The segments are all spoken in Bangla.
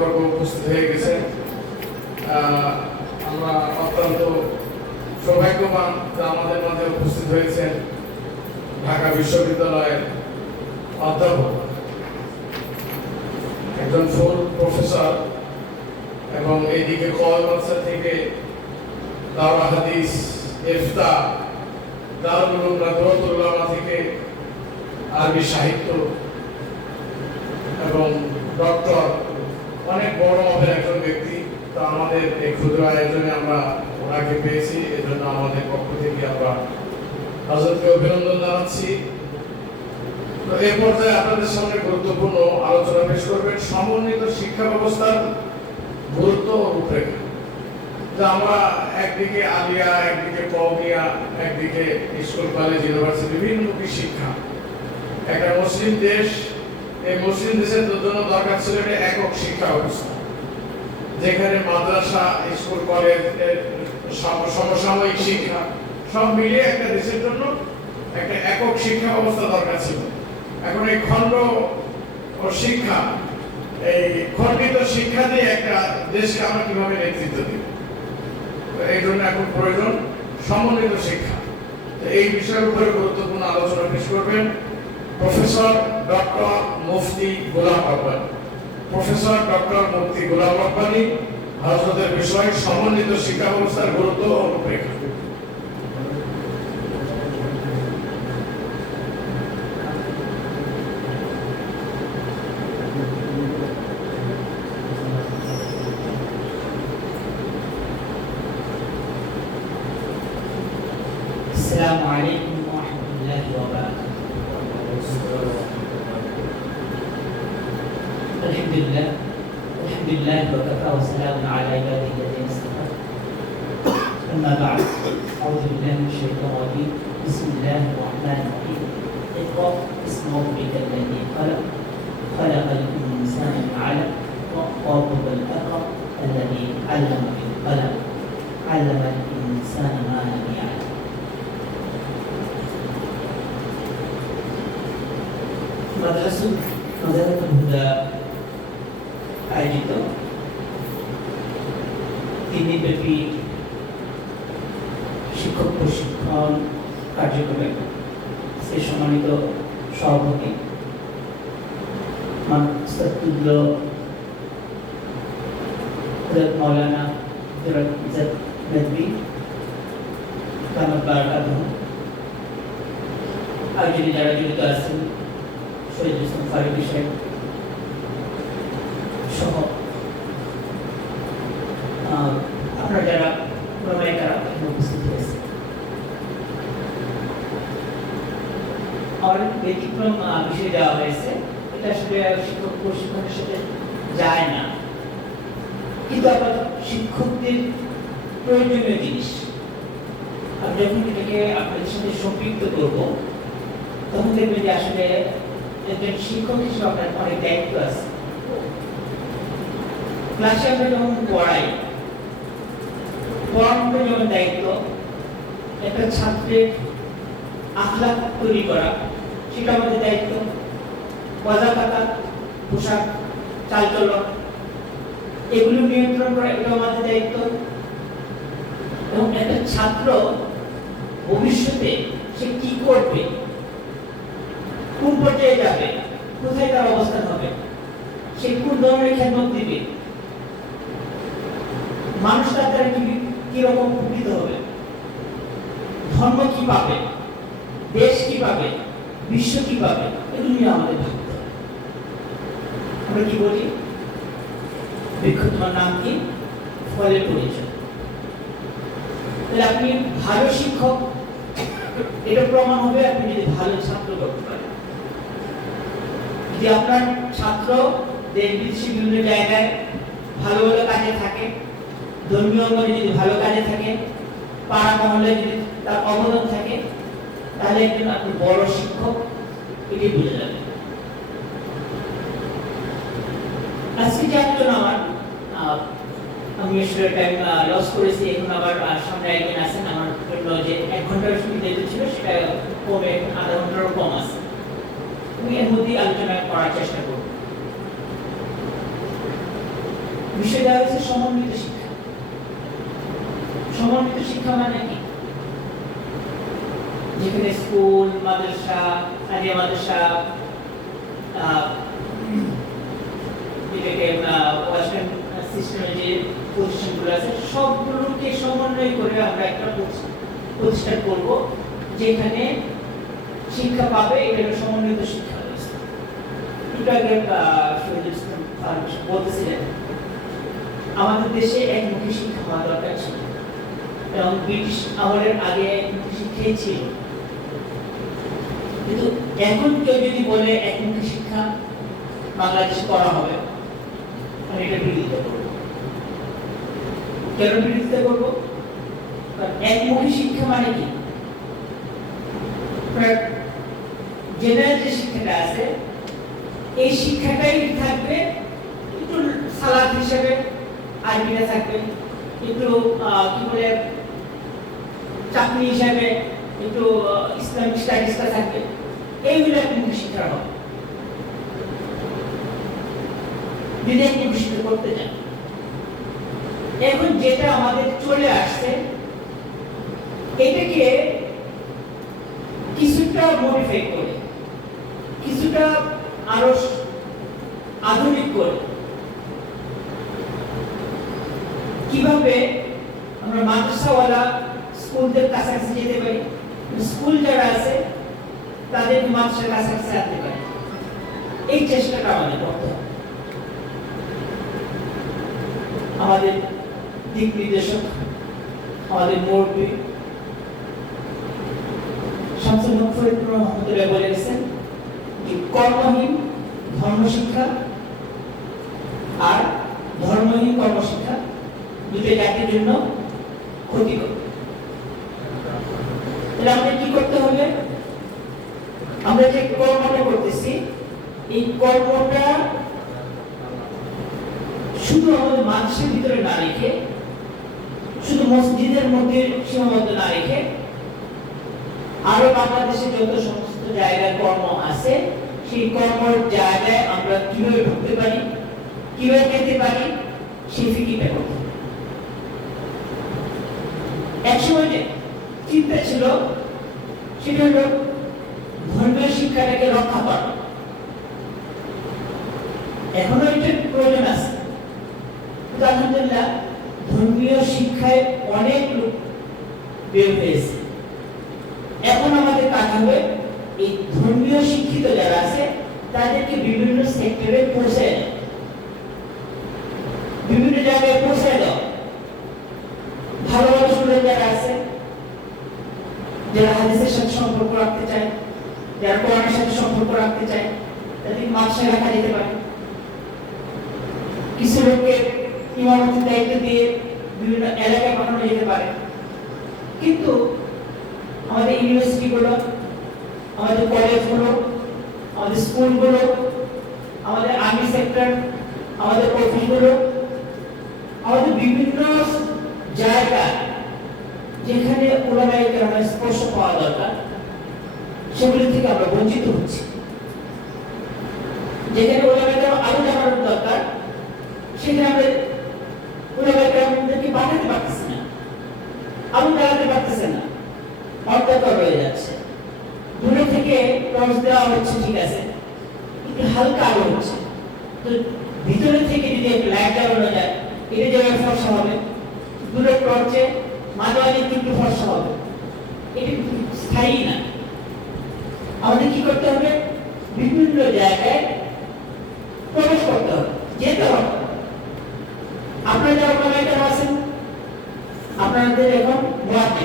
শিক্ষকবর্গ উপস্থিত হয়ে গেছেন আমরা অত্যন্ত সৌভাগ্যবান যে আমাদের মধ্যে উপস্থিত হয়েছেন ঢাকা বিশ্ববিদ্যালয়ের অধ্যাপক একজন ফুল প্রফেসর এবং এইদিকে কলমাসা থেকে দাওরা হাদিস ইফতা দারুল উলুম থেকে আরবি সাহিত্য এবং ডক্টর অনেক বড় মাপের একজন ব্যক্তি, তো আমাদের এই ক্ষুদ্র আয়োজনে আমরা ওনাকে পেয়েছি, এজন্য আমাদের পক্ষ থেকে আমরা হজরতকে অভিনন্দন জানাচ্ছি। তো এই পর্যায়ে আপনাদের সামনে গুরুত্বপূর্ণ আলোচনা পেশ করবেন। সমন্বিত শিক্ষা ব্যবস্থার গুরুত্ব ও রূপরেখা। যে আমরা একদিকে আলিয়া, একদিকে কওমিয়া, একদিকে স্কুল, কলেজ, ইউনিভার্সিটি বিভিন্নমুখী শিক্ষা। একটা মুসলিম দেশ এই মুসলিম দেশের জন্য দরকার ছিল একটা একক শিক্ষা ব্যবস্থা। যেখানে মাদ্রাসা, স্কুল, কলেজ সমসাময়িক শিক্ষা, সব মিলিয়ে একটা দেশের জন্য একটা একক শিক্ষা ব্যবস্থা দরকার ছিল। এখন এই খণ্ড ও শিক্ষা, এই খণ্ডিত শিক্ষা দিয়ে একটা দেশকে আমরা কীভাবে নেতৃত্ব দিব? এই জন্য এখন প্রয়োজন সমন্বিত শিক্ষা। এই বিষয়ের উপরে গুরুত্বপূর্ণ আলোচনা পেশ করবেন। Professor doctor Mufti Golam Rabbani professor doctor Mufti Golam Rabbani হজরতের বিষয়ে সমন্বিত শিক্ষা ব্যবস্থার গুরুত্ব ও وكفى وسلام على عباده الذين اصطفى أما بعد أعوذ بالله من الشيطان الرجيم. بسم الله الرحمن الرحيم. اقرأ اسم ربك الذي خلق. خلق দিনব্যাপী শিক্ষক প্রশিক্ষণ কার্যক্রমে সে সম্মানিত সভাপতি বারাকাতুহু। আয়োজনে যারা জড়িত আছেন, শহীদ ইসলাম ফারুকি সাহেব সহ আহ, আপনারা যারা প্রমাণিকারা এখানে উপস্থিত হয়েছে আমার ব্যতিক্রম বিষয় দেওয়া হয়েছে। এটা আসলে শিক্ষক প্রশিক্ষণের সাথে যায় না। কিন্তু আবার শিক্ষকদের প্রয়োজনীয় জিনিস। আমি যখন এটাকে আপনাদের সাথে সম্পৃক্ত করব, তখন দেখবেন যে আসলে একজন শিক্ষক হিসেবে আপনার অনেক দায়িত্ব আছে। ক্লাসে আমরা যখন পড়াই পড়ানোর যেমন দায়িত্ব, একটা ছাত্রের আখলাক তৈরি করা আমাদের দায়িত্ব পদাকাতা পোশাক চালচলন এগুলো নিয়ন্ত্রণ করা এটা আমাদের দায়িত্ব। এবং একটা ছাত্র ভবিষ্যতে সে কি করবে? কোন পর্যায়ে যাবে? কোথায় তার অবস্থান হবে? সে কোন ধরনের খেদমত দিবে? মানুষ তার কীরকম উপকৃত হবে? ধর্ম কি পাবে? দেশ কি পাবে? বিশ্ব কি পাবে এগুলো নিয়ে আমাদের ভাবতে আমরা কি বলি? বৃক্ষ তোমার নাম কি? ফলে পরিচয়। তাহলে আপনি ভালো শিক্ষক এটা প্রমাণ হবে আপনি যদি ভালো ছাত্র করতে পারেন। যদি আপনার ছাত্র দেশ বিদেশে বিভিন্ন জায়গায় ভালো ভালো কাজে থাকে, ধর্মীয় অঙ্গনে যদি ভালো কাজে থাকে, পাড়া মহলে যদি তার অবদান থাকে, তাহলে একজন আপনি বড় শিক্ষক বুঝে যাবে। আজকে যে আলোচনা আমার আমি টাইম লস করেছি, এখন আবার সামনে একদিন আছেন আমার জন্য যে এক ঘণ্টার সুবিধা ছিল, সেটা কমে আধা ঘন্টারও কম আছে। আমি এর মধ্যেই আলোচনা করার চেষ্টা করব। বিষয় দেওয়া হয়েছে সমন্বিত শিক্ষা। সমন্বিত শিক্ষা মানে কি? যেখানে স্কুল, মাদ্রাসা আলিয়া মাদ্রাসা ওয়েস্টার্ন যে প্রতিষ্ঠানগুলো আছে, সবগুলোকে সমন্বয় করে আমরা একটা প্রতিষ্ঠান করব, যেখানে শিক্ষা পাবে এটা সমন্বিত শিক্ষা ব্যবস্থা। আমাদের দেশে একমুখী শিক্ষা হওয়া দরকার ছিল। এবং ব্রিটিশ আমলের আগে একমুখী শিক্ষাই ছিল। এখন কেউ যদি বলে একমুখী শিক্ষা বাংলাদেশে করা হবে আমি এটা বিরোধিতা করব? কেন বিরোধিতা করব? একমুখী শিক্ষা মানে কি? জেনারেল যে শিক্ষাটা আছে, এই শিক্ষাটাই থাকবে, একটু সালাদ হিসেবে আরবিটা থাকবে, একটু কি বলে, চাকরি হিসাবে একটু ইসলামিক স্টাডিজটা থাকবে। এইগুলো একমুখী শিক্ষা হবে। যদি একমুখী শিক্ষা করতে চান এখন যেটা আমাদের চলে আসছে, এটাকে কিছুটা মডিফাই করে, কিছুটা আরও আধুনিক করে। কীভাবে আমরা মাদ্রাসাওয়ালা স্কুলদের কাছাকাছি যেতে পারি? স্কুল যারা আছে তাদের মাদ্রাসার কাছাকাছি আনতে পারি এই চেষ্টাটা আমাদের করতে হবে। আমাদের দিক নির্দেশক, আমাদের মুরব্বী শামসুল হক ফরিদপুর রহমতুল্লাহ বলে গেছেন যে কর্মহীন ধর্মশিক্ষা আর ধর্মহীন কর্মশিক্ষা দুটো জাতির জন্য ক্ষতিকর। তাহলে আমাদের কি করতে হবে? আমরা যে কর্মটা করতেছি, এই কর্মটা শুধু আমাদের মানুষের ভিতরে না রেখে, শুধু মসজিদের মধ্যে সীমাবদ্ধ না রেখে, আরও বাংলাদেশে যত সমস্ত জায়গায় কর্ম আছে, সেই কর্মর জায়গায় আমরা কীভাবে ঢুকতে পারি, কীভাবে যেতে পারি, সেই ফিকিরটা করতে। একসময় যে চিন্তা ছিল, সেটা হলো ধর্মীয় শিক্ষাটাকে রক্ষা করা। এখনও এটার প্রয়োজন আছে। আলহামদুলিল্লাহ, ধর্মীয় শিক্ষায় অনেক লোক বের হয়েছে। এখন আমাদের কাজ হবে এই ধর্মীয় শিক্ষিত যারা আছে, তাদেরকে বিভিন্ন সেক্টরে দেওয়া। বিভিন্ন জায়গায় পৌঁছায় দাও ভালো ভালো যারা আছে, যারা হাদিসের সাথে সম্পর্ক রাখতে চায় যারা কোরআনের সাথে সম্পর্ক রাখতে চায় তাদেরকে মাদ্রাসায় রাখা যেতে পারে। কিছু লোককে ইমামতির দায়িত্ব দিয়ে বিভিন্ন এলাকায় পাঠানো যেতে পারে। কিন্তু আমাদের ইউনিভার্সিটিগুলো আমাদের কলেজগুলো আমাদের স্কুলগুলো আমাদের আর্মি সেক্টর আমাদের অফিসগুলো আমাদের বিভিন্ন জায়গা যেখানে কেরামের স্পর্শ পাওয়া দরকার। সেগুলি থেকে আমরা বঞ্চিত হচ্ছি। যেখানে ওলামাই কেরাম আরও জানার দরকার, সেখানে আমরা ওলামাই কেরামদেরকে পাঠাতে পারতেছি না। আলু জানাতে পারতেছে না। অর্ধকর রয়ে যাচ্ছে। দূরে থেকে টর্চ দেওয়া হচ্ছে, ঠিক আছে। হালকা আলো হচ্ছে। তো ভিতরে থেকে যদি একটু লাইট জ্বালানো যায়, এটা যেভাবে ফর্সা হবে। দূরে টর্চে মাঝামাঝি কিন্তু ফর্সা হবে। এটা স্থায়ী না। আমাদের কি করতে হবে? বিভিন্ন জায়গায় প্রবেশ করতে হবে। যেতে হবে। আপনারা যারা ওখানে আছেন, আপনাদের এখন গোয়াতে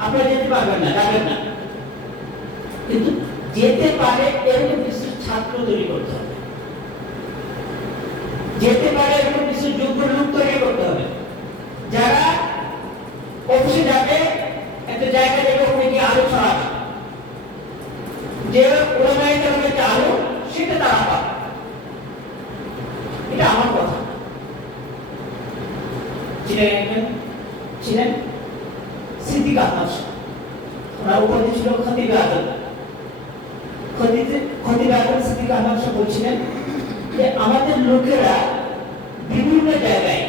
আপনারা যেতে পারবেন না, যাবেন না। কিন্তু যেতে পারে এরকম কিছু ছাত্র তৈরি করতে হবে। যেতে পারে এরকম কিছু যোগ্য লোক ক্ষতি আঘাত ওনার উপাধি ছিল ক্ষতি আঘাত ক্ষতিতে ক্ষতি আঘাত সিদ্দিক আহমদ বলছিলেন যে আমাদের লোকেরা বিভিন্ন জায়গায়,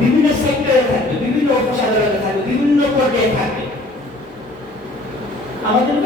বিভিন্ন সেক্টরে থাকবে, বিভিন্ন উপসাগরে থাকবে, বিভিন্ন পর্যায়ে থাকবে। আমাদের